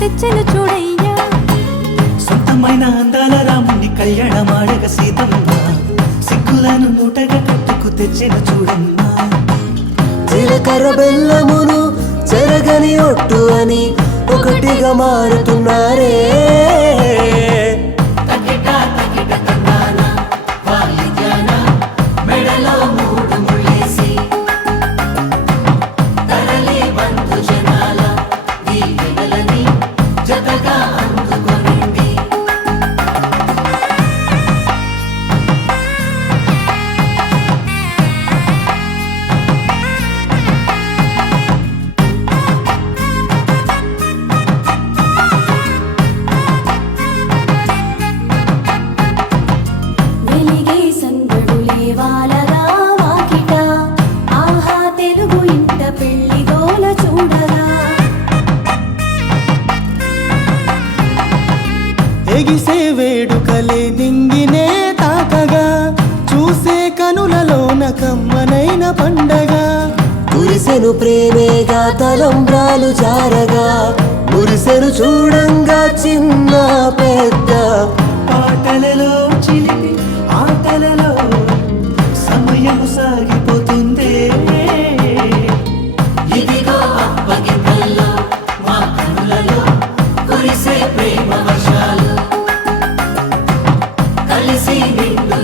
తెచ్చెను చూడయ్యా. సొంతమైన అందాల రాముని కళ్యాణమాడగ సీతమ్మ సిగ్గులను మూటగా కట్టుకు తెచ్చెను చూడమ్మా. జీలకర్ర బెల్లమును చెరగని ఒట్టు అని ఒకటిగా మారుతున్నారే. వెలిగే సందడులే వాలగా వాకిట, ఆహా తెలుగు ఇంట పెళ్లి గోల చూడగా. ఎగిసే వేడుకలే దింగినే తాకగా చూసే కనులలోన కమ్మనైన పండగ. కురిసెను ప్రేమేగా తలంబ్రాలు జారగా మురిసెను చూడంగా చిన్న పెద్ద. పాటలలో చిలిపి ఆటలలో సమయము సాగిపోతుందే. ఇదిగో అప్పగింతల్లో మా కనులలో కురిసే ప్రేమ వర్షాలు కలిసి నిండు